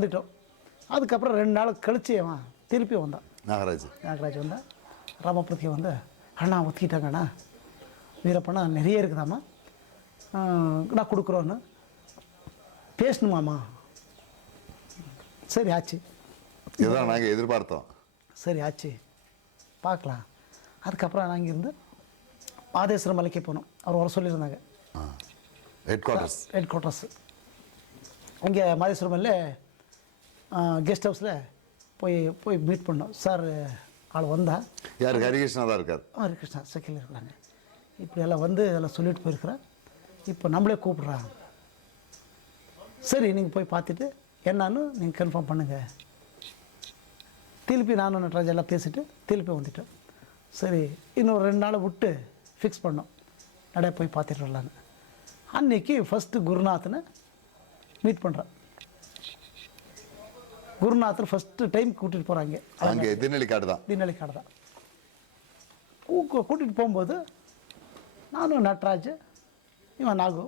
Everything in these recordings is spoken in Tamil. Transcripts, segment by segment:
வந்துட்டோம். அதுக்கப்புறம் ரெண்டு நாள் கழிச்சு அவன் திருப்பி வந்தான். நாகராஜ். நாகராஜ் வந்தா ராமபுரத்தி வந்து அண்ணா ஒத்துக்கிட்டாங்கண்ணா. வீரப்பண்ணா நிறைய இருக்குதாம்மா. நான் கொடுக்குறோன்னு பேசணுமாம்மா. சரி ஆச்சு. இதுதான் நாங்கள் எதிர்பார்த்தோம். சரி ஆச்சு. பார்க்கலாம். அதுக்கப்புறம் நாங்கள் இருந்து ஆதேஸ்வரம் மலைக்கு போனோம். அவர் வர சொல்லியிருந்தாங்க. ஹெட் குவார்ட்டர்ஸ் ஹெட் குவார்ட்டர்ஸ் இங்கே மாதேஸ்வரமில் கெஸ்ட் ஹவுஸில் போய் போய் மீட் பண்ணோம். சார் ஆள் வந்தா. யார்? ஹரிகிருஷ்ணா தான் இருக்கார். ஹரே கிருஷ்ணா செக்கில் இருக்கிறாங்க. இப்படி எல்லாம் வந்து எல்லாம் சொல்லிட்டு போயிருக்கிறேன் இப்போ நம்மளே கூப்பிட்றாங்க. சரி நீங்கள் போய் பார்த்துட்டு என்னன்னு நீங்கள் கன்ஃபார்ம் பண்ணுங்கள் திருப்பி நானும் நட்ராஜ் எல்லாம் பேசிட்டு திருப்பி வந்துட்டோம். சரி இன்னொரு ரெண்டு நாளை விட்டு ஃபிக்ஸ் பண்ணோம். நடைய போய் பார்த்துட்டு வரலான்னு. அன்னைக்கு ஃபஸ்ட்டு குருநாதனை மீட் பண்ணுறேன் குருநாதர் ஃபஸ்ட்டு டைம் கூட்டிகிட்டு போகிறாங்க அங்கே திருநெல்லிக்காடு தான் தீனலிக்காடு தான் கூ- கூட்டிகிட்டு போகும்போது நானும் நட்ராஜ் இவன் நாகு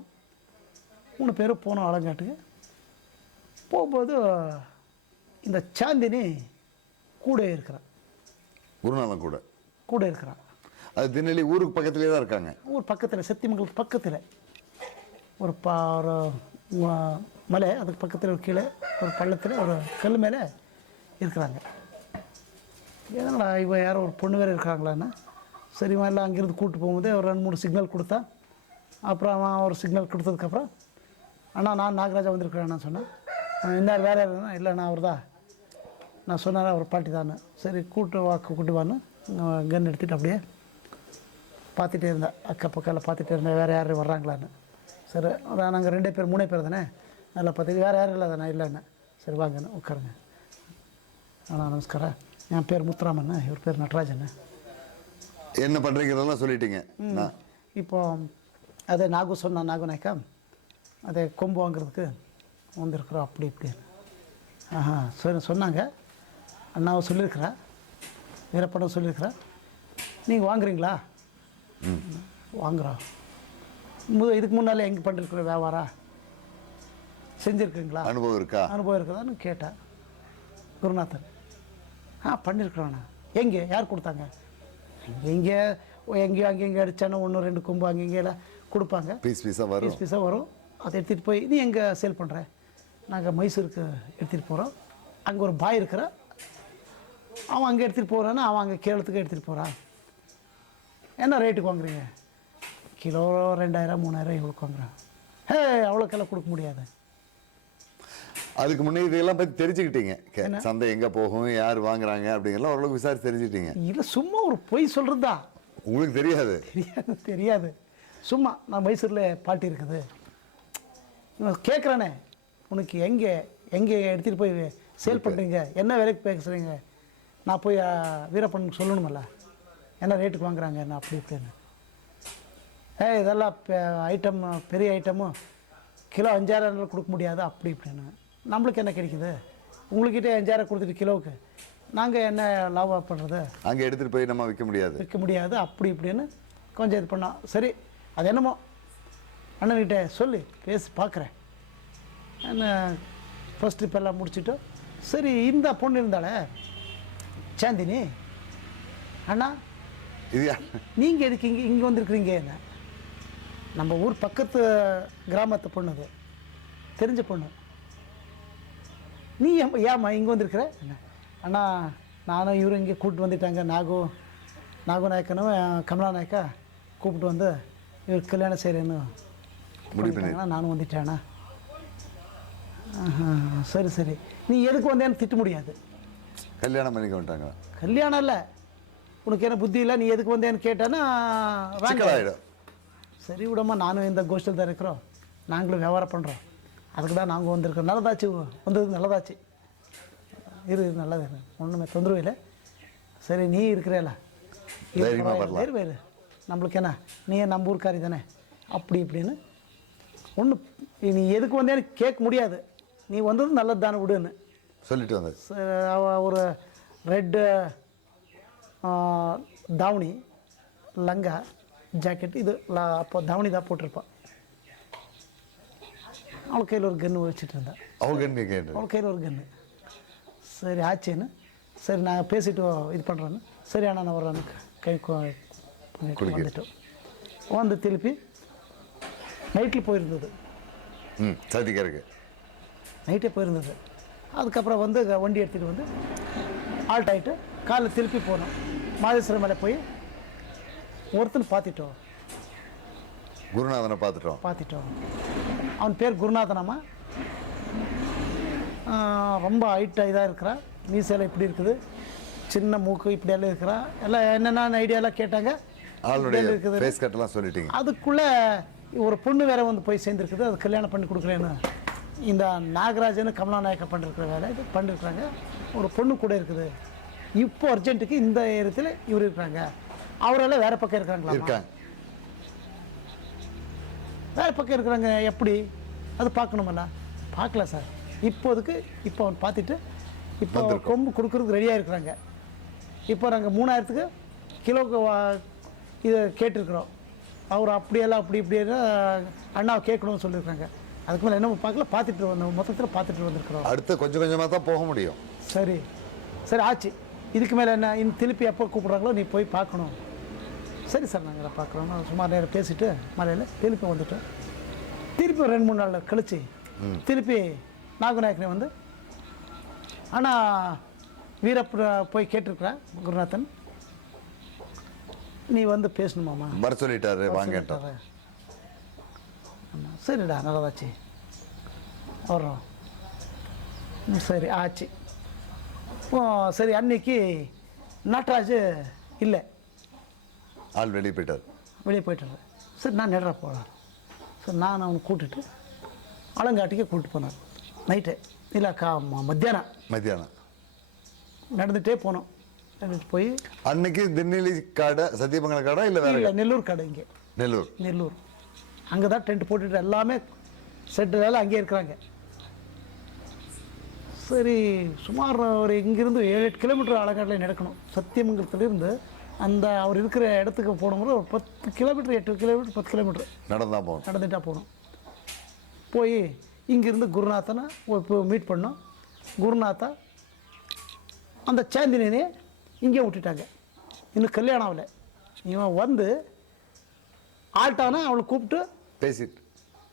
மூணு பேரும் போனோம் அலங்காட்டுக்கு. போகும்போது இந்த சாந்தினி கூட இருக்கிறான். குருநாதன் கூட. கூட இருக்கிறான். அது திருநெல்லி ஊருக்கு பக்கத்துலேயே தான் இருக்காங்க. ஊர் பக்கத்தில் செத்திமங்கலத்து பக்கத்தில். ஒரு பா ஒரு மலை அதுக்கு பக்கத்தில் ஒரு கீழே ஒரு பள்ளத்தில் ஒரு கல் மேலே இருக்கிறாங்க. என்னடா இவ யாரோ ஒரு பொண்ணு வேறு இருக்காங்களான்னா? சரி இல்லை அங்கேருந்து கூப்பிட்டு போகும்போதே ஒரு ரெண்டு மூணு சிக்னல் கொடுத்தா அப்புறம் அவன் ஒரு சிக்னல் கொடுத்ததுக்கப்புறம் அண்ணா நான் நாகராஜா வந்திருக்கிறேன் நான் சொன்னேன். இன்னார் வேறு யாருன்னா இல்லை நான் அவர் தான் நான் சொன்னார் அவர் பாட்டி தானே சரி கூட்டு வாக்கு கூட்டு வான்னு கன் எடுத்துகிட்டு அப்படியே பார்த்துட்டே இருந்தேன் அக்க பக்கத்தில் பார்த்துட்டே இருந்தேன் வேறு யார் வர்றாங்களான்னு. சரி நாங்கள் ரெண்டே பேர் மூணே பேர் தானே? நல்லா பார்த்துட்டு வேறு யாரும் இல்லை தானே இல்லைன்னு சரி வாங்கண்ணே உட்காருங்க. அண்ணா நமஸ்காரம் என் பேர் முத்துராமண்ணா இவர் பேர் நடராஜண்ணே என்ன? பண்ணுறீங்கிறதெல்லாம் சொல்லிட்டீங்க. நான். இப்போ அதே நாகு சொன்ன நாகுநாயக்கா அதே கொம்பு வாங்குறதுக்கு வந்திருக்கிறோம் அப்படி இப்படின்னு ஆஹா சொன்ன சொன்னாங்க. அண்ணாவை சொல்லியிருக்கிறா. வீரப்படம் சொல்லியிருக்கிறா. நீங்கள் வாங்குறீங்களா? வாங்குறோம் மு இதுக்கு முன்னால் எங்கே பண்ணிருக்கிற வியாபாரம்? செஞ்சுருக்கீங்களா? அனுபவம் இருக்கா? அனுபவம் இருக்குதான்னு கேட்டேன். குருநாதர் ஆ பண்ணியிருக்கிறோண்ணா எங்கே? யார் கொடுத்தாங்க? எங்கே எங்கேயோ அங்கே இங்கே அடித்தானோ ஒன்று ரெண்டு கொம்பு அங்கே இங்கே எல்லாம் கொடுப்பாங்க. பீஸ் பீஸாக வரும். பீஸ் பீஸாக வரும். அதை எடுத்துகிட்டு போய் நீ எங்கே சேல் பண்ணுற நாங்கள் மைசூருக்கு எடுத்துகிட்டு போகிறோம் அங்கே ஒரு பாய் இருக்கிறா அவன் அங்கே எடுத்துகிட்டு போகிறான்னு அவன் அங்கே கேரளத்துக்கு எடுத்துகிட்டு போகிறான் என்ன ரேட்டுக்கு வாங்குறீங்க? கிலோ ரெண்டாயிரம் மூணாயிரம் இவ்வளோக்கு வாங்குறான். ஹே அவ்வளோக்கெல்லாம் கொடுக்க முடியாது. அதுக்கு முன்னே இதெல்லாம் பற்றி தெரிஞ்சுக்கிட்டீங்க. சந்தை எங்கே போகும் யார் வாங்குறாங்க அப்படிங்கிறலாம் ஓரளவுக்கு விசாரிச்சு தெரிஞ்சுக்கிட்டீங்க இல்லை சும்மா ஒரு பொய் சொல்கிறது தான் உங்களுக்கு தெரியாது. தெரியாது தெரியாது. சும்மா நான் மைசூரில் பாட்டி இருக்குது. கேட்குறானே உனக்கு எங்கே எங்கே எடுத்துகிட்டு போய் சேல் பண்ணுறீங்க என்ன விலைக்கு பேசுகிறீங்க நான் போய் ஆ, வீரப்பனுக்கு சொல்லணுமல்ல. என்ன ரேட்டுக்கு வாங்குறாங்க? என்ன அப்படி இப்படின்னு. ஏ இதெல்லாம் ஐட்டம் பெரிய ஐட்டமும் கிலோ அஞ்சாயிரம் கொடுக்க முடியாது. அப்படி இப்படின்னு. நம்மளுக்கு என்ன கிடைக்குது? உங்கள்கிட்ட அஞ்சாயிரம் கொடுத்துட்டு கிலோவுக்கு நாங்கள் என்ன லாபம் பண்ணுறது அங்கே எடுத்துகிட்டு போய் நம்ம விற்க முடியாது. விற்க முடியாது அப்படி இப்படின்னு கொஞ்சம் இது பண்ணோம் சரி அது என்னமோ? அண்ணன்கிட்ட சொல்லி பேசி பார்க்குறேன் என்ன ஃபஸ்ட் ட்ரிப் எல்லாம் முடிச்சுட்டு சரி இந்த பொண்ணு இருந்தாலே சாந்தினி அண்ணா இது நீங்கள் எதுக்கு இங்கே இங்கே வந்திருக்கிறீங்க என்ன? நம்ம ஊர் பக்கத்து கிராமத்து பொண்ணு அது. தெரிஞ்ச பொண்ணு. நீ ஏன் ஏம்மா இங்கே வந்திருக்கிற? அண்ணா நானும் இவரும் இங்கே கூப்பிட்டு வந்துட்டாங்க. நாகு நாகு நாயக்கனும் கமலா நாயக்கா கூப்பிட்டு வந்து இவர் கல்யாணம் செய்கிறேன்னு நானும் வந்துட்டேண்ணா சரி சரி. நீ எதுக்கு வந்தேன்னு திட்ட முடியாது. கல்யாணம் பண்ணிக்க வந்துட்டாங்க. கல்யாணம் இல்லை. உனக்கு என்ன புத்தி இல்லை? நீ எதுக்கு வந்தேன்னு கேட்டானா சரி விடம்மா நானும் இந்த கோஷ்டில் தான் இருக்கிறோம். நாங்களும் வியாபாரம் பண்ணுறோம் அதுக்கு தான் நாங்கள் வந்திருக்கோம். நல்லதாச்சு வந்தது நல்லதாச்சு. இரு இரு, நல்லது. ஒன்றுமே தொந்தரவு இல்லை. சரி நீ இருக்கிறேல. இரு, இரு. நம்மளுக்கு என்ன? நீ நம்ம ஊர்க்காரி தானே? அப்படி இப்படின்னு. ஒன்று நீ எதுக்கு வந்தேன்னு கேட்க முடியாது. நீ வந்தது நல்லது தானே விடுன்னு. சொல்லிட்டு வந்தது. ஒரு ரெட்டு தாவணி லங்கா ஜாக்கெட் இது அப்போ தாவணி தான் போட்டிருப்பான் அவள் கையில் ஒரு கன்று வச்சுட்டு இருந்தேன் அவங்க கேட்டு அவள் கையில் ஒரு கன்று சரி ஆச்சுன்னு. சரி நான் பேசிட்டு இது பண்ணுறேன்னு சரி அண்ணா நான் வர்றேன்னு கை கொ- பண்ணிட்டு. வந்துட்டோம். வந்து திருப்பி நைட்டில் போயிருந்தது. ம் சதிக்கருக்கு நைட்டே போயிருந்தது. அதுக்கப்புறம் வந்து வண்டி எடுத்துகிட்டு வந்து ஆல்ட் ஆகிட்டு காலைல திருப்பி போனோம். மாதேஸ்வரம் மேலே போய் ஒருத்தன் பார்த்துட்டோம். குருநாதனை பார்த்துட்டோம். பார்த்துட்டோம். அவன் பேர் குருநாதனாமா? ஆஹ் ரொம்ப ஹைட்டாக இதாக இருக்கிறான் மீசையில் இப்படி இருக்குது. சின்ன மூக்கு இப்படியெல்லாம் இருக்கிறான் எல்லாம் என்னென்ன ஐடியாலாம் கேட்டாங்க? இருக்குது. அதுக்குள்ளே ஒரு பொண்ணு வேற வந்து போய் சேர்ந்துருக்குது. அது கல்யாணம் பண்ணி கொடுக்குறேன்னு இந்த நாகராஜன் கமலாநாயக்கா பண்ணிருக்கிற வேலை. இது பண்ணிருக்கிறாங்க. ஒரு பொண்ணு கூட இருக்குது. இப்போ அர்ஜென்ட்டுக்கு இந்த இடத்துல இவர் இருக்கிறாங்க. அவரெல்லாம் வேற பக்கம் இருக்கிறாங்களா இருக்காங்க. வேற பக்கம் இருக்கிறாங்க எப்படி? அது பார்க்கணுமல்ல பார்க்கல சார். இப்போதுக்கு இப்போ அவன் பார்த்துட்டு இப்போ. கொம்பு கொடுக்குறதுக்கு ரெடியாக இருக்கிறாங்க. இப்போ நாங்கள் மூணாயிரத்துக்கு கிலோக்கு வா- இதை கேட்டிருக்கிறோம். அவர் அப்படியெல்லாம் அப்படி இப்படியெல்லாம் அண்ணாவை கேட்கணும்னு சொல்லியிருக்காங்க. அதுக்கு மேலே என்ன பார்க்கல பார்த்துட்டு வந்தோம் மொத்தத்தில் பார்த்துட்டு வந்திருக்கிறோம். அடுத்து கொஞ்சம் கொஞ்சமாக தான் போக முடியும். சரி. சரி ஆச்சு. இதுக்கு மேலே என்ன இன்னும் திருப்பி எப்போ கூப்பிட்றாங்களோ நீ போய் பார்க்கணும். சரி சார் நாங்கள் பார்க்குறோம். சுமார் நேரம் பேசிட்டு மலையில் திருப்பி வந்துட்டோம். திருப்பி ரெண்டு மூணு நாள் கழிச்சு திருப்பி நாகநாயக்கனை வந்து ஆனால் வீரப்புர போய் கேட்டிருக்கிறேன் குருநாதன். நீ வந்து பேசணுமாம்மா? வர சொல்லிட்டாரு வாங்கட்டார் சரிடா நல்லதாச்சு. வர்றோம். சரி ஆச்சு. ஓ சரி அன்னைக்கு நட்ராஜ் இல்லை. ஆள் வெளியே போயிட்டார். வெளியே போயிட்டாரு. சரி நான் நெடுறா போகலாம் சரி நான் அவனை கூட்டிட்டு அலங்காட்டிக்கு கூப்பிட்டு போனார் நைட்டு இல்லை கா மத்தியானம். மத்தியானம். நடந்துகிட்டே போனோம். நடந்துட்டு போய் அன்னைக்கு திண்ணலி கடை சத்தியமங்கல கடை இல்லை வேற இல்லை நெல்லூர் கடை இங்கே. நெல்லூர். நெல்லூர். அங்கே தான் டென்ட் போட்டுட்டு எல்லாமே செட்டு வேலை அங்கேயே இருக்கிறாங்க. சரி சுமார் ஒரு இங்கிருந்து ஏழு எட்டு கிலோமீட்டர் அலங்காட்டில் நடக்கணும். சத்தியமங்கலத்துலேருந்து அந்த அவர் இருக்கிற இடத்துக்கு போகணுங்கிற ஒரு பத்து கிலோமீட்டர் எட்டு கிலோமீட்டர் பத்து கிலோமீட்டர். நடந்தா போகணும் நடந்துட்டா போகணும் போய் இங்கேருந்து குருநாதனை இப்போ மீட் பண்ணோம். குருநாதா அந்த சாந்தினியை இங்கே விட்டுட்டாங்க. இன்னும் கல்யாணம் ஆகலை. இவன் வந்து ஆள்ட்டானா அவளை கூப்பிட்டு பேசிட்டு.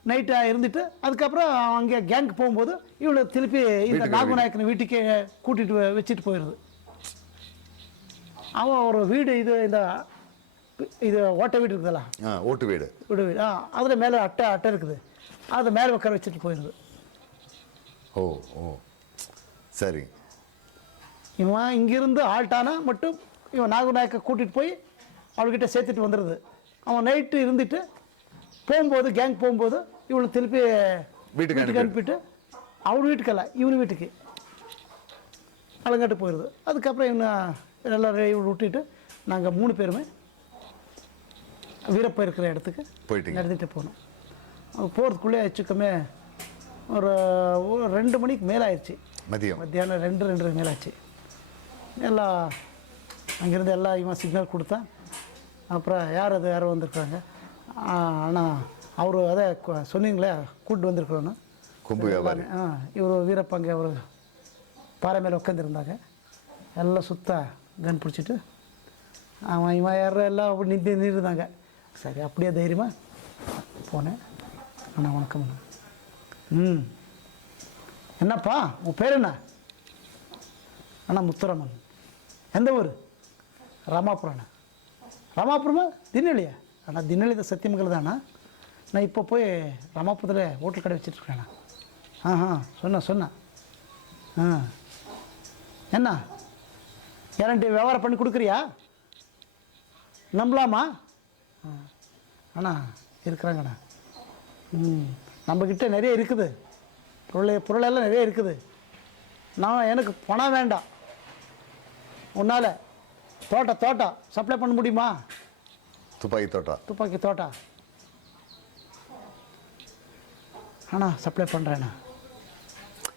நைட்டாக இருந்துட்டு அதுக்கப்புறம் அங்கே கேங்க் போகும்போது இவளை திருப்பி இந்த நாகநாயக்கனை வீட்டுக்கே. கூட்டிட்டு வ- வச்சுட்டு போயிடுது அவன் ஒரு வீடு இது இந்த இது ஓட்டை வீடு இருக்குதுல்ல? ஓட்டு வீடு. வீடு வீடு. ஆ அதில் மேலே அட்டை அட்டை இருக்குது. அதை மேலே உட்கார வச்சுட்டு போயிடுது ஓ ஓ. சரி. இவன் இங்கிருந்து ஆள்ட்டானா மட்டும் இவன் நாகநாயக்க கூட்டிகிட்டு போய் அவள்கிட்ட சேர்த்துட்டு வந்துடுது அவன் நைட்டு இருந்துட்டு போகும்போது கேங் போகும்போது இவனை திருப்பி வீட்டுக்கு வீட்டுக்கு அனுப்பிட்டு அவள் வீட்டுக்கல்ல இவனு வீட்டுக்கு. அலங்காட்டு போயிடுது அதுக்கப்புறம் இவனை எல்லாரையும் விட்டுட்டு நாங்கள் மூணு பேருமே வீரப்ப இருக்கிற இடத்துக்கு போயிட்டீங்க. நடந்துட்டு போனோம். போகிறதுக்குள்ளே வச்சுக்கமே ஒரு ரெண்டு மணிக்கு மேலே ஆயிடுச்சு மதியம். மத்தியானம் ரெண்டு ரெண்டு மேலாச்சு. எல்லாம் அங்கேருந்து எல்லாம் இவன் சிக்னல் கொடுத்தான். அப்புறம் யார் அது யாரோ வந்திருக்காங்க. ஆனால் அவர் அதை சொன்னீங்களே கூப்பிட்டு வந்திருக்கிறோன்னு கொம்பு வியாபாரி. ஆ இவர் வீரப்பாங்க அவர் பாறை மேலே உட்காந்துருந்தாங்க எல்லாம் சுத்த கன் பிடிச்சிட்டு அவன் இவன் ஏற எல்லாம் அப்படி நின்று நின்றுருந்தாங்க சரி அப்படியே தைரியமாக போனேன். அண்ணா வணக்கம் அண்ணா. ம். என்னப்பா உன் பேர் என்ன? அண்ணா முத்துராமன். எந்த ஊர்? ராமாபுரம்ண்ணா ராமாபுரமா? திண்ணலியா அண்ணா திண்ணலி தான் சத்தியமங்கல் தானா நான் இப்போ போய் ராமாபுரத்தில் ஹோட்டல் கடை வச்சுட்ருக்கேண்ணா ஆ ஆ சொன்னேன் சொன்னேன். ஆ. என்ன? கேரண்டி வியாபாரம் பண்ணி கொடுக்குறியா? நம்பலாமா. அண்ணா இருக்கிறாங்கண்ணா ம் நம்மக்கிட்ட நிறைய இருக்குது. பொருள் பொருளெல்லாம் நிறைய இருக்குது. நான் எனக்கு பணம் வேண்டாம். உன்னால் தோட்டம் தோட்டம் சப்ளை பண்ண முடியுமா? துப்பாக்கி தோட்டா. துப்பாக்கி தோட்டம் அண்ணா சப்ளை பண்ணுறேண்ணா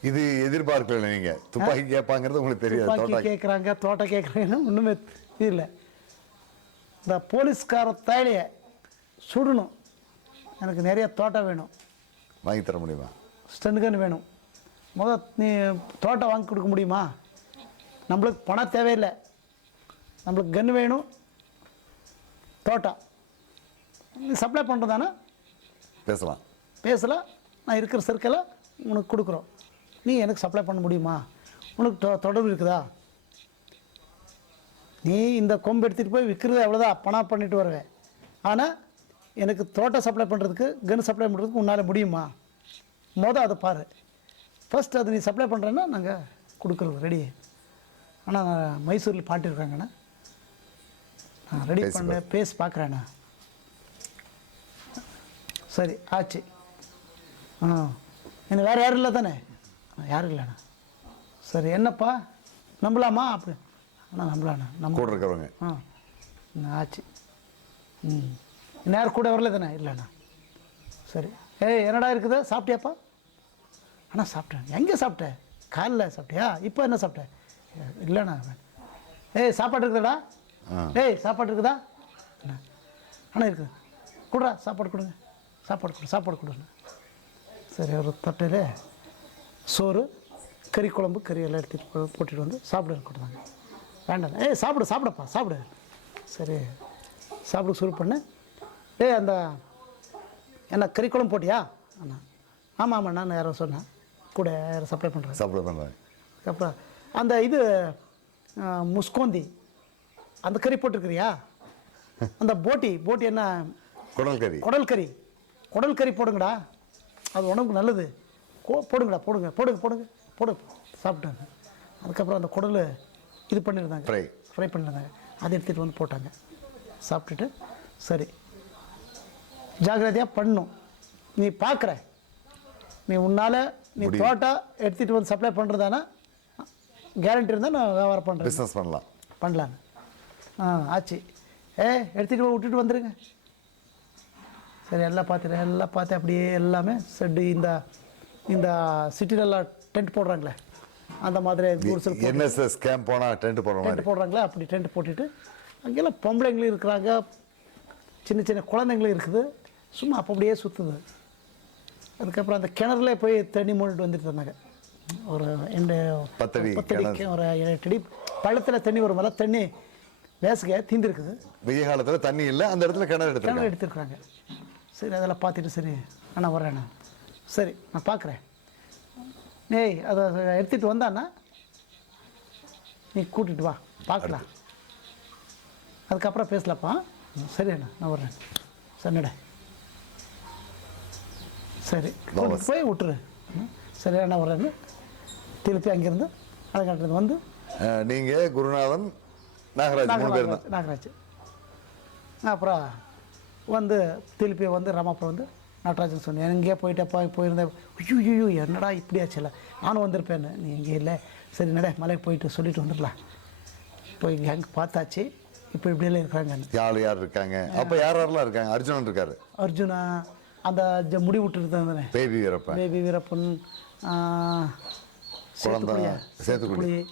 இது எதிர்பார்க்கல நீங்க. துப்பாக்கி கேட்பாங்கிறது உங்களுக்கு தெரியாது துப்பாக்கி தோட்டா கேட்குறாங்க தோட்டம் கேட்குறாங்கன்னு ஒன்றுமே இல்லை இந்த போலீஸ்கார தேலையை சுடணும். எனக்கு நிறைய தோட்டம் வேணும். வாங்கி தர முடியுமா? ஸ்டன் கன் வேணும். முத நீ தோட்டம் வாங்கி கொடுக்க முடியுமா? நம்மளுக்கு பணம் தேவையில்லை. நம்மளுக்கு கன் வேணும். தோட்டம் நீ சப்ளை பண்ணுறதானே பேசலாம். பேசலாம். நான் இருக்கிற சர்க்கிளை உனக்கு கொடுக்குறோம். நீ எனக்கு சப்ளை பண்ண முடியுமா? உனக்கு தொ- தொடர்பு இருக்குதா? நீ இந்த கொம்பு எடுத்துகிட்டு போய் விற்கிறது எவ்வளோதான் பணம் பண்ணிட்டு வருவேன். ஆனால் எனக்கு தோட்டம் சப்ளை பண்ணுறதுக்கு கன் சப்ளை பண்ணுறதுக்கு உன்னால் முடியுமா? மொதல் அதை பாரு. ஃபர்ஸ்ட் அது நீ சப்ளை பண்ணுறேன்னா நாங்கள் கொடுக்குறது ரெடி ஆனால் மைசூரில் பாட்டு இருக்காங்கண்ணா. நான் ரெடி பண்ண பேசி பார்க்குறேண்ணா சரி ஆச்சு. ஆ இன்னும் வேறு யாரும் இல்லை தானே? யாரும் இல்லைண்ணா. சரி என்னப்பா? நம்பலாமா? அப்படி. அண்ணா நம்பலாண்ணா. நம்ப கூட இருக்கிறவங்க ஆ ஆச்சு. ம். யாரும் கூட வரல தானே? இல்லைண்ணா. சரி. ஏய் என்னடா இருக்குது? சாப்பிட்டியாப்பா? அண்ணா சாப்பிட்டேன். எங்கே சாப்பிட்டேன் காலைல சாப்பிட்டியா? இப்போ என்ன சாப்பிட்டேன் "ஏ, இல்லைண்ணா. ஏய் சாப்பாடு இருக்குதாடா. ஏய் சாப்பாடு இருக்குதா? அண்ணா அண்ணா இருக்குது கொடுடா சாப்பாடு கொடுங்க. சாப்பாடு கொடு சாப்பாடு கொடுங்க சரி ஒரு தட்டையில் சோறு கறி குழம்பு கறி எல்லாம் எடுத்துட்டு போ- போட்டுட்டு வந்து சாப்பிட கொடுத்தாங்க. வேண்டாம். ஏய் சாப்பிடு சாப்பிடப்பா சாப்பிடு. சரி. சாப்பிட சுரு பண்ணேன் ஏய் அந்த என்ன கறி குழம்பு போட்டியா? அண்ணா. ஆமாம் ஆமாம் நான் யாரோ சொன்னேன். கூட யாரும் சப்ளை பண்ணுறேன் சப்ளை பண்ணுறாங்க அப்புறம் அந்த இது முஸ்கோந்தி. அந்த கறி போட்டிருக்கிறியா? அந்த போட்டி போட்டி என்ன? குடல் கறி. குடல் கறி. குடல் கறி போடுங்கடா. அது உடம்புக்கு நல்லது. கோ போடுங்கடா போடுங்க போடுங்க போடுங்க போடு. சாப்பிட்டாங்க. அதுக்கப்புறம் அந்த குடல் இது பண்ணியிருந்தாங்க. Fry. ஃப்ரை பண்ணியிருந்தாங்க. அதை எடுத்துகிட்டு வந்து போட்டாங்க. சாப்பிட்டுட்டு சரி. ஜாக்கிரதையாக பண்ணணும். நீ பார்க்குற நீ உன்னால் நீ. தோட்டம் எடுத்துகிட்டு வந்து சப்ளை பண்ணுறதானா கேரண்டி இருந்தால் நான் வியாபாரம் பண்ணுறேன் பிஸ்னஸ் பண்ணலாம். பண்ணலான்னு ஆ ஆச்சு. ஏ எடுத்துகிட்டு விட்டுட்டு வந்துடுங்க சரி எல்லாம் பார்த்துட்டேன். எல்லாம் பார்த்து அப்படியே எல்லாமே செட்டு இந்த இந்த சிட்டிலெல்லாம் டென்ட் போடுறாங்களே அந்த மாதிரி என்எஸ்எஸ் கேம்ப் போனால் டென்ட் போடுற மாதிரி. டென்ட் போடுறாங்களே அப்படி டென்ட் போட்டுட்டு அங்கெல்லாம் பொம்பளைங்களும் இருக்கிறாங்க சின்ன சின்ன குழந்தைங்களும் இருக்குது சும்மா அப்போ அப்படியே சுற்றுது அதுக்கப்புறம் அந்த கிணறுல போய் தண்ணி மூடிட்டு வந்துட்டு இருந்தாங்க. ஒரு ரெண்டு பத்தடி பத்தடி கிணறு. ஒரு எட்டு அடி பள்ளத்தில் தண்ணி வரும்போது தண்ணி வேசுக தீந்துருக்குது. வெய்ய காலத்தில் தண்ணி இல்லை அந்த இடத்துல கிணறு கிணறு எடுத்துருக்காங்க. எடுத்துருக்குறாங்க சரி அதெல்லாம் பார்த்துட்டு சரி அண்ணா வரேண்ணா சரி நான் பார்க்குறேன். ஏய் அதை எடுத்துகிட்டு வந்தாண்ணா நீ கூட்டிகிட்டு வா பார்க்கலாம். அதுக்கப்புறம் பேசலாப்பா சரி அண்ணா நான் வர்றேன். சன்னடை சரி போய் விட்டுரு. சரி அண்ணா வர்றேன்னு திருப்பி அங்கேருந்து அழகாட்டிருந்து வந்து அஹ், நீங்க குருநாதன் நாகராஜ் மூணு பேர் நாகராஜ். அப்புறம் வந்து திருப்பி வந்து ராமாப்புரம் வந்து நடராஜன் சொன்னேன் எங்கேயே போயிட்டே போய் போயிருந்தேன். ஐயோ ஐயோ என்னடா இப்படி ஆச்சுல்ல நானும் வந்திருப்பேன்னு. நீ இங்கே இல்லை. சரி நட மலைக்கு போயிட்டு சொல்லிட்டு வந்துடலாம். போய் இங்கே அங்கே பார்த்தாச்சு. இப்போ இப்படியெல்லாம் இருக்கிறாங்க. யார் யார் இருக்காங்க? அப்ப யார் யாரெல்லாம் இருக்காங்க? அர்ஜுனன் இருக்காரு. அர்ஜுனா அந்த ஜ- முடி விட்டு இருந்தானே பேபி வீரப்பன். பேபி வீரப்பன் குழந்தை. சேத்துக்குழி.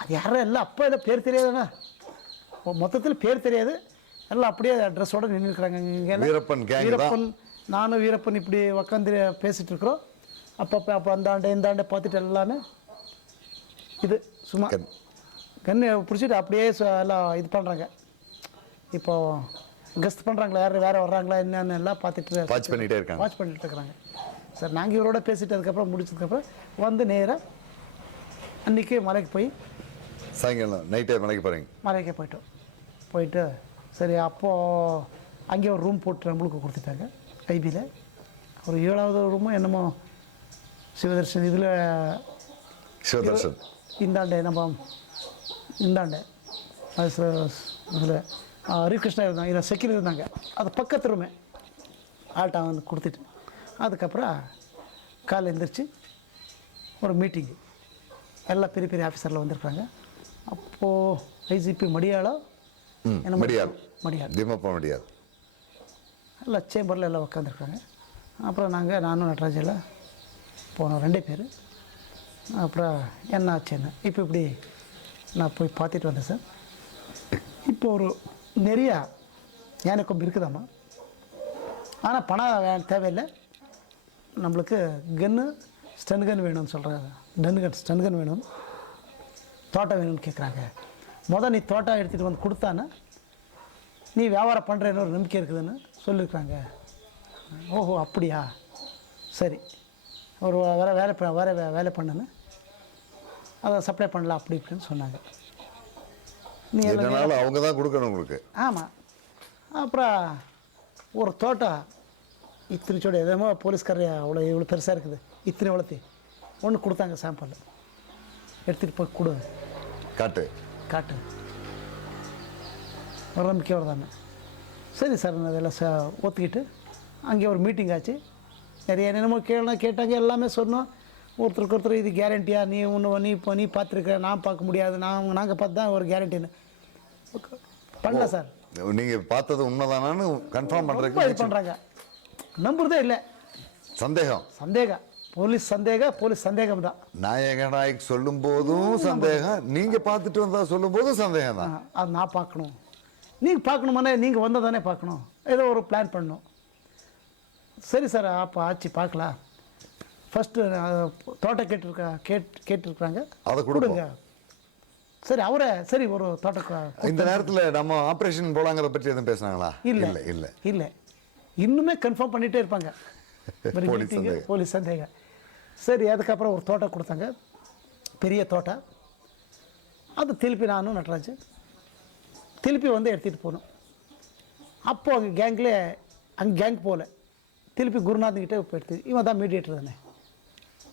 அது யாரும் எல்லாம் அப்போ எல்லாம் பேர் தெரியாதுண்ணா. மொத்தத்தில் பேர் தெரியாது. எல்லாம் அப்படியே ட்ரெஸ்ஸோட நின்றுக்கிறாங்க இங்கே வீரப்பன். வீரப்பன் நானும் வீரப்பன் இப்படி உக்காந்து பேசிட்டு இருக்கிறோம் அப்பப்போ அப்போ அந்த ஆண்டை இந்த ஆண்டை பார்த்துட்டு எல்லாமே இது சும்மா. கன்று பிடிச்சிட்டு அப்படியே எல்லாம் இது பண்ணுறாங்க இப்போ கெஸ்ட் பண்ணுறாங்களா யார் வேறு வர்றாங்களா? என்னன்னு எல்லாம் பார்த்துட்டு வாட்ச் பண்ணிட்டே இருக்காங்க. வாட்ச் பண்ணிட்டு இருக்கிறாங்க சார் நாங்கள் இவரோட பேசிட்டு அதுக்கப்புறம் முடிச்சதுக்கப்புறம் வந்து நேராக அன்றைக்கி மலைக்கு போய் சாயங்காலம் நைட்டே மலைக்கு போறீங்க. மலைக்கே போயிட்டோம். போயிட்டு சரி அப்போது அங்கே ஒரு ரூம் போட்டு நம்மளுக்கு கொடுத்துட்டாங்க. ஐபியில் ஒரு ஏழாவது ரூமும் என்னமோ சிவதர்ஷன் இதில் சிவதர்ஷன் இந்தாண்டே நம்ம இந்தாண்டே. அது இதில் ஹரிகிருஷ்ணா இருந்தாங்க. இதில் செக்யூர் இருந்தாங்க. அது பக்கத்து ரூமே ஆள்கிட்ட வந்து கொடுத்துட்டு. அதுக்கப்புறம் காலைல எழுந்திரிச்சு ஒரு மீட்டிங்கு. எல்லா பெரிய பெரிய ஆஃபீஸரில் வந்திருக்காங்க அப்போது ஐஜிபி மடியாளம் ம் என்னமோ- மடியார் மடியாள் திம்மப்பா மடியார் எல்லாம் சேம்பரில் எல்லாம் உட்காந்துருக்காங்க அப்புறம் நாங்கள் நானும் நடராஜெல்லாம் போனோம் ரெண்டு பேர். அப்புறம் என்ன ஆச்சுன்னு இப்போ இப்படி நான் போய் பார்த்துட்டு வந்தேன் சார். இப்போ ஒரு நிறையா யானை இருக்குதாம்மா. ஆனால் பணம் வே- தேவையில்லை. நம்மளுக்கு கன்று ஸ்டன்கன் வேணும்னு சொல்கிறாங்க டன் கன் ஸ்டன் கன் வேணும். தோட்டம் வேணும்னு கேட்குறாங்க மொதல் நீ தோட்டம் எடுத்துகிட்டு வந்து கொடுத்தானா நீ வியாபாரம் பண்ணுறேன்னு ஒரு நம்பிக்கை இருக்குதுன்னு சொல்லியிருக்காங்க. ஓஹோ அப்படியா? சரி. ஒரு வேற வேலை வேற வே- வேலை பண்ணுன்னு. அதை சப்ளை பண்ணலாம் அப்படி இப்படின்னு சொன்னாங்க. நீ அவங்க தான் கொடுக்கணும் உங்களுக்கு. ஆமாம் அப்புறம் ஒரு தோட்டம். இத்தனை சோடி எதமோ போலீஸ்கார அவ்வளோ இவ்வளோ பெருசாக இருக்குது. இத்தனை வளர்த்தி. ஒன்று கொடுத்தாங்க சாம்பிள். எடுத்துகிட்டு போய் கொடு. காட்டு. காட்டு. ஒரு நம்பிக்கை வருதானே சரி சார் நான் அதெல்லாம் ச ஒத்துக்கிட்டு அங்கே ஒரு மீட்டிங் ஆச்சு. நிறைய என்னென்னமோ கேளலாம் கேட்டாங்க எல்லாமே சொன்னோம். ஒருத்தருக்கு ஒருத்தர் இது கேரண்டியா நீ ஒன்று நீ இப்போ நீ பார்த்துருக்க நான் பார்க்க முடியாது. நான் நாங்கள் பார்த்து தான் ஒரு கேரண்டின்னு பண்ணல சார். நீங்க பார்த்தது உண்மைதானான்னு கன்ஃபார்ம் ரொம்ப இது பண்ணுறாங்க நம்புறதே இல்லை. சந்தேகம். சந்தேகம். போலீஸ் சந்தேகம் போலீஸ் சந்தேகம் தான். நாயக நாயக் சொல்லும் போதும் சந்தேகம். நீங்க பார்த்துட்டு வந்தா சொல்லும் போதும் சந்தேகம் தான். அது நான் பார்க்கணும். நீங்கள் பார்க்கணுமானே நீங்கள் வந்தால் தானே பார்க்கணும். ஏதோ ஒரு பிளான் பண்ணணும். சரி சார் அப்போ ஆச்சு பார்க்கலாம். ஃபஸ்ட்டு தோட்டம் கேட்டிருக்கா கேட் கேட்டிருக்காங்க அதை. கொடுங்க. சரி அவரே சரி ஒரு தோட்டம் இந்த நேரத்துல நம்ம ஆபரேஷன் போலாங்கிறத பற்றி எதுவும் பேசுனாங்களா? இல்லை. இல்ல இல்ல. இல்லை. இன்னுமே கன்ஃபார்ம் பண்ணிகிட்டே இருப்பாங்க. போலீஸ் சந்தேகம். சரி அதுக்கப்புறம் ஒரு தோட்டம் கொடுத்தாங்க. பெரிய தோட்டம். அது திருப்பி நானும் நட்ராஜ் திருப்பி வந்து எடுத்துகிட்டு போகணும். அப்போது அங்கே கேங்கில் அங்கே கேங் போகல திருப்பி குருநாத்கிட்டே இப்போ எடுத்து இவன் தான் மீடியேட்டர் தானே.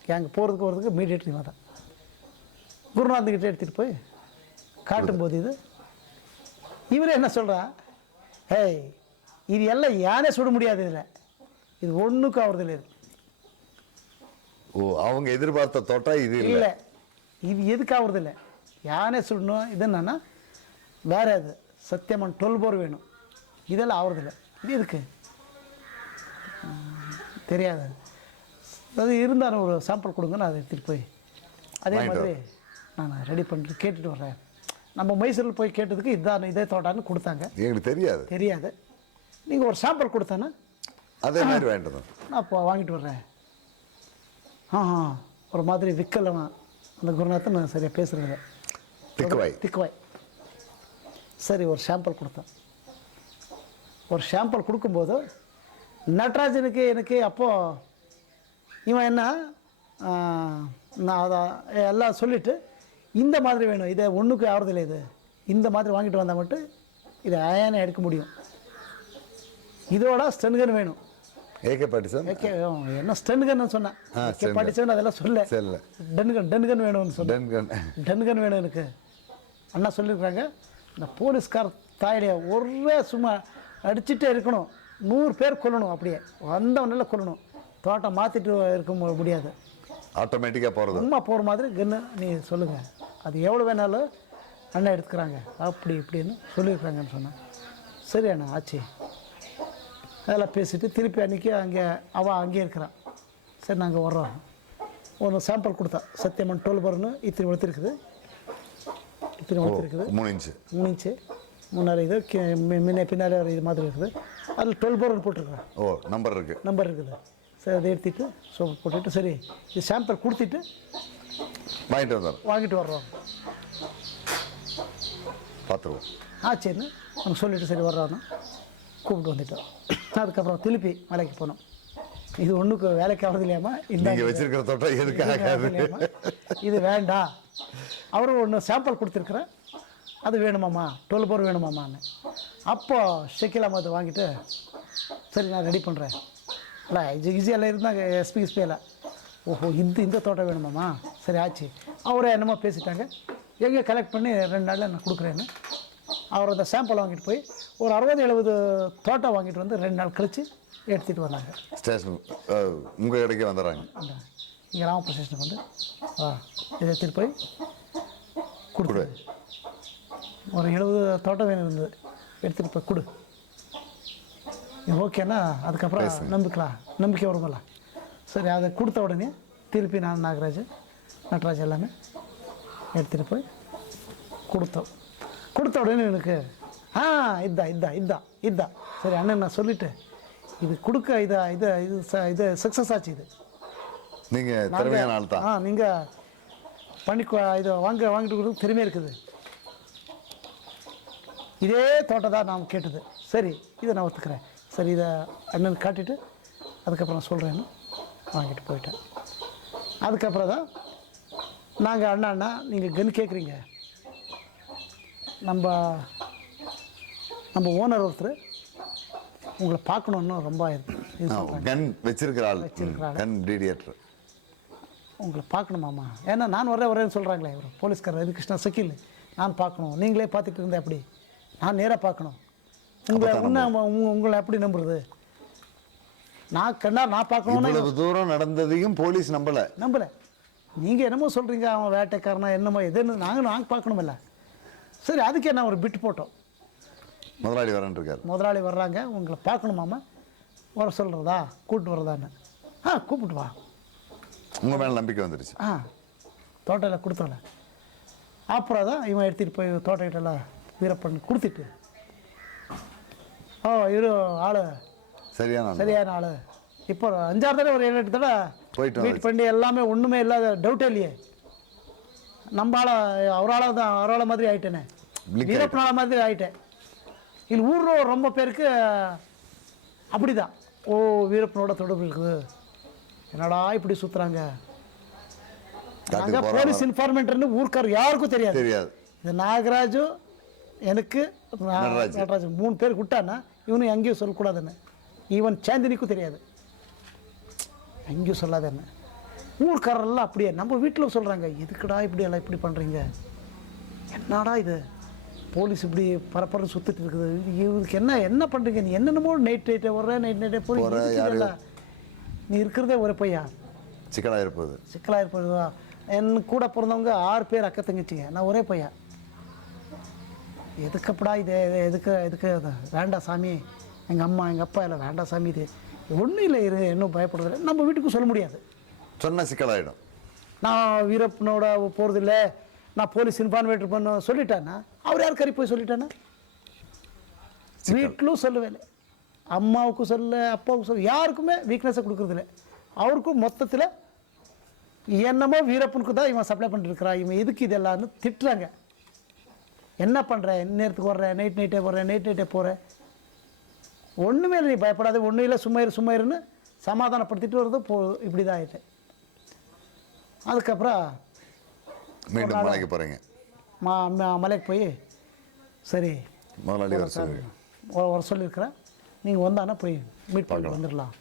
கேங் போகிறதுக்கு வரதுக்கு மீடியேட்டர் இவன் தான். குருநாத்கிட்ட எடுத்துகிட்டு போய் காட்டும்போது இது. இவரே என்ன சொல்கிறா ஏய் இது எல்லாம் யானே சுட முடியாது இதில். இது ஒன்றுக்கும் ஆகுறதில்ல இது. ஓ அவங்க எதிர்பார்த்த தோட்டா இது இல்ல. இல்லை. இது எதுக்கு ஆகுறதில்ல யானே சுடணும் இது என்னன்னா வேற அது சத்தியமன் டுவெல் போர் வேணும். இதெல்லாம் ஆகுறதில்ல இது எதுக்கு? தெரியாது. அது இருந்தாலும் ஒரு சாம்பிள் கொடுங்க நான் அதை எடுத்துகிட்டு போய் அதே மாதிரி நான் ரெடி பண்ணிட்டு கேட்டுட்டு வர்றேன். நம்ம மைசூரில் போய் கேட்டதுக்கு இதான் இதே தோட்டான்னு கொடுத்தாங்க. எங்களுக்கு தெரியாது. தெரியாது. நீங்கள் ஒரு சாம்பிள் கொடுத்தானே அதே மாதிரி வந்தோம். நான் இப்போ வாங்கிட்டு வர்றேன். ஆ ஒரு மாதிரி விற்கலவன் அந்த குருநாத்தன் நான் சரியாக பேசுகிறது திக்குவாய். திக்குவாய். சரி ஒரு ஷாம்பிள் கொடுத்தேன். ஒரு ஷாம்பிள் கொடுக்கும்போது நட்ராஜனுக்கு எனக்கு அப்போது இவன் என்ன நான் அதை எல்லாம் சொல்லிவிட்டு இந்த மாதிரி வேணும் இதை ஒன்றுக்கு ஆகிறதில்ல இது. இந்த மாதிரி வாங்கிட்டு வந்தால் மட்டும் இதை ஆயானே எடுக்க முடியும். இதோட ஸ்டென்கன் வேணும். ஏகே பாட்டி சார்? ஏகே என்ன ஸ்டென்கன் சொன்னேன். ஏகே. படிச்சவன் அதெல்லாம் சொல்ல செல்ல டென்கன் டென்கன் வேணும்னு சொன்னேன். டென்கன். டன்கன் வேணும் எனக்கு. அண்ணா சொல்லியிருக்காங்க இந்த போலீஸ்கார் தாயிடைய ஒரே சும்மா அடிச்சுட்டே இருக்கணும். நூறு பேர் கொல்லணும் அப்படியே. வந்தவனெல்லாம் கொல்லணும். தோட்டம் மாற்றிட்டு இருக்க முடியாது. ஆட்டோமேட்டிக்காக போகிறது சும்மா போகிற மாதிரி கன்னு நீ சொல்லுங்கள் அது எவ்வளோ வேணாலும் அண்ணா எடுத்துக்கிறாங்க. அப்படி இப்படின்னு சொல்லியிருக்காங்கன்னு சொன்னேன் சரி அண்ணா ஆச்சு. அதெல்லாம் பேசிட்டு திருப்பி அன்றைக்கி அங்கே அவள் அங்கேயே இருக்கிறான் சரி நாங்கள் வர்றோம். ஒரு சாம்பிள் கொடுத்தா. சத்தியமன் டுவெல் பர்னு இத்தனை வளர்த்துருக்குது. இத்தனை வளர்த்துருக்குது மூணு இன்ச்சு. மூணு இன்ச்சு. முன்னாடி இது முன்ன பின்னாடி ஒரு இது மாதிரி இருக்குது. அதில் டுவெல் பர்னு போட்டிருக்கிறேன் ஓ நம்பர் இருக்கு. நம்பர் இருக்குது. சரி அதை எடுத்துட்டு சோப்பு போட்டுட்டு சரி இது சாம்பிள் கொடுத்துட்டு வாங்கிட்டு வந்தோம் வாங்கிட்டு வர்றோம். பார்த்துருவோம். ஆ சரின்னு அவங்க சொல்லிட்டு சரி வர்றான்னு கூப்பிட்டு வந்துட்டோம். அதுக்கப்புறம் திருப்பி மலைக்கு போனோம் இது ஒன்றுக்கு வேலைக்கு ஆகிறது இல்லையாமா நீங்க வச்சிருக்கிற தோட்டம் எதுக்காகாது இது வேண்டாம். அவரும் ஒன்று சாம்பிள் கொடுத்துருக்குறேன் அது வேணுமாம்மா? டுவெல் போர் வேணுமாம்மான்னு. அப்போ ஷெக்கில் அஹமது வாங்கிட்டு சரி நான் ரெடி பண்ணுறேன் இல்லை இது ஈஸியெல்லாம் இருந்தாங்க எஸ்பி எஸ்பி எல்லாம். ஓஹோ இந்த இந்த தோட்டம் வேணுமாம்மா? சரி ஆச்சு. அவரே என்னமோ பேசிட்டாங்க. எங்கே கலெக்ட் பண்ணி ரெண்டு நாளில் நான் கொடுக்குறேன்னு. அவர் அந்த சாம்பிள் வாங்கிட்டு போய் ஒரு அறுபது எழுபது தோட்டம் வாங்கிட்டு வந்து ரெண்டு நாள் கழித்து எடுத்துகிட்டு வந்தாங்க. ஸ்டேஷன் உங்க கடைக்கு வந்துடுறாங்க. இங்கே ராமபுர ஸ்டேஷனுக்கு வந்து ஆ இதை எடுத்துகிட்டு போய் கொடு கொடு. ஒரு எழுபது தோட்டம் வேணும் இருந்தது. எடுத்துகிட்டு போய் கொடு. இது ஓகேன்னா அதுக்கப்புறம். நம்பிக்கலாம். நம்பிக்கை வருமல்ல சரி அதை கொடுத்த உடனே திருப்பி நான் நாகராஜ் நட்ராஜ் எல்லாமே எடுத்துகிட்டு போய் கொடுத்தோம். கொடுத்த உடனே எனக்கு ஆ இதான் இதான் இதான் இதான் சரி அண்ணன் நான் சொல்லிட்டேன் இது கொடுக்க இதா இது இது இது சக்ஸஸ் ஆச்சு இது. நீங்க திறமையான ஆள் தான். ஆ நீங்கள் பண்ணி இது வாங்க வாங்கிட்டு கொடுத்து திறமையாக இருக்குது. இதே தோட்டம் தான் நான் கேட்டது. சரி இதை நான் ஒத்துக்கிறேன். சரி இதை அண்ணன் காட்டிட்டு அதுக்கப்புறம் சொல்கிறேன்னு வாங்கிட்டு போயிட்டேன். அதுக்கப்புறம் தான் நாங்கள் அண்ணா அண்ணா நீங்கள் கன் கேட்குறீங்க நம்ம நம்ம ஓனர் ஒருத்தர் உங்களை பார்க்கணுன்னு ரொம்ப. கன் வச்சிருக்கிற ஆள். வச்சிருக்கிற ஆளு. கன் டீடியேட்டர் உங்களை பார்க்கணுமாம்மா? ஏன்னா நான் வரேன் வரேன்னு சொல்கிறாங்களே இவர். போலீஸ்காரர் இது கிருஷ்ணா சக்கில் நான் பார்க்கணும். நீங்களே பார்த்துட்டு இருந்தேன் அப்படி நான் நேராக பார்க்கணும். உங்களை உன்ன உங்களை எப்படி நம்புறது? நான் கண்ணா நான் பார்க்கணும்னு இவ்வளவு தூரம் நடந்ததையும் போலீஸ் நம்பல. நம்பலை. நீங்கள் என்னமோ சொல்கிறீங்க அவன் வேட்டைக்காரனா என்னமோ எதுன்னு நாங்கள் நாங்கள் பார்க்கணுமில்ல. சரி அதுக்கு என்ன ஒரு பிட்டு போட்டோம். முதலாளி வரேன் இருக்காரு முதலாளி வர்றாங்க. உங்களை பார்க்கணுமாம்மா வர சொல்கிறதா கூப்பிட்டு வர்றதான்னு. ஆ கூப்பிட்டு வா. உங்க மேல நம்பிக்கை வந்துருச்சு. ஆ தோட்டம் கொடுத்தோல அப்புறம் தான் இவன் எடுத்துகிட்டு போய் தோட்டக்கிட்டலாம் வீரப்பன் கொடுத்துட்டு. ஓ இவரு ஆள். சரியான சரியான ஆள். இப்போ அஞ்சாறு தடவை ஒரு ஏழு எட்டு தடவை போயிட்டு மீட் பண்ணி எல்லாமே ஒன்றுமே இல்லாத டவுட்டே இல்லையே. நம்ம ஆள அவரால் தான் அவரால் மாதிரி ஆயிட்டேனே. வீரப்பனால மாதிரி ஆயிட்டேன். இது ஊரில் ரொம்ப பேருக்கு அப்படிதான். ஓ வீரப்பனோட தொடர்பு இருக்குது. என்னடா இப்படி சுற்றுறாங்க நாங்கள். போலீஸ் இன்ஃபார்மெண்ட்னு ஊர்க்கார் யாருக்கும் தெரியாது. தெரியாது. இந்த நாகராஜு எனக்கு நடராஜ். மூணு பேர் விட்டான்னா இவனு எங்கேயும் சொல்லக்கூடாதுன்னு. ஈவன் சாந்தினிக்கும் தெரியாது. எங்கேயும் சொல்லாதன்னு. ஊர்க்காரெல்லாம் அப்படியே நம்ம வீட்டில் சொல்கிறாங்க எதுக்குடா இப்படி எல்லாம் இப்படி பண்ணுறீங்க என்னடா இது? போலீஸ் இப்படி பரபரன்னு சுற்றிட்டு இருக்குது. இவருக்கு என்ன என்ன பண்ணுறீங்க நீ என்னென்னமோ நைட் நைட்டே வர்ற நைட் நைட்டே போற, போகிற யாரு- நீ இருக்கிறதே ஒரு பையா சிக்கலா இருப்பது. சிக்கலாக இருப்பதுவா என் கூட பிறந்தவங்க ஆறு பேர் அக்கா தங்கச்சிங்க. நான் ஒரே பையன். எதுக்கப்படா இது? இது எதுக்கு எதுக்கு? வேண்டாம் சாமி. எங்கள் அம்மா எங்கள் அப்பா இல்லை. வேண்டாம் சாமி இது. ஒன்றும் இல்லை இரு. இன்னும் பயப்படுறதில்ல. நம்ம வீட்டுக்கு சொல்ல முடியாது. சொன்ன சிக்கலாயிடும். நான் வீரப்பனோட போகிறதில்ல நான் போலீஸ் இன்ஃபார்மேட்டர் பண்ண சொல்லிட்டானா? அவர் யார் கறி போய் சொல்லிட்டானா? வீட்டிலும் சொல்லுவேன் அம்மாவுக்கும் சொல்ல அப்பாவுக்கும் சொல்ல யாருக்குமே வீக்னஸை கொடுக்குறதில்ல அவருக்கும் மொத்தத்தில் என்னமோ வீரப்பனுக்கு தான் இவன் சப்ளை பண்ணிருக்கிறான் இவன் எதுக்கு இதெல்லாம்னு திட்டுறாங்க. என்ன பண்ணுற நேரத்துக்கு வர்ற நைட் நைட்டே போகிறேன் நைட் நைட்டே போகிறேன் ஒன்றுமே இல்லை நீ பயப்படாத ஒன்றும் இல்லை சும்மா இரு சும்மா இருன்னு சமாதானப்படுத்திட்டு வரது போ இப்படி தான் ஆயிட்டேன் அதுக்கப்புறம் மீண்டும் மலைக்கு போறீங்க. மா மலைக்கு போய் சரி முதலாளி வர சொல்லியிருக்கிறேன் நீங்கள் வந்தானா போய் மீட் பண்ணிட்டு வந்துடலாம்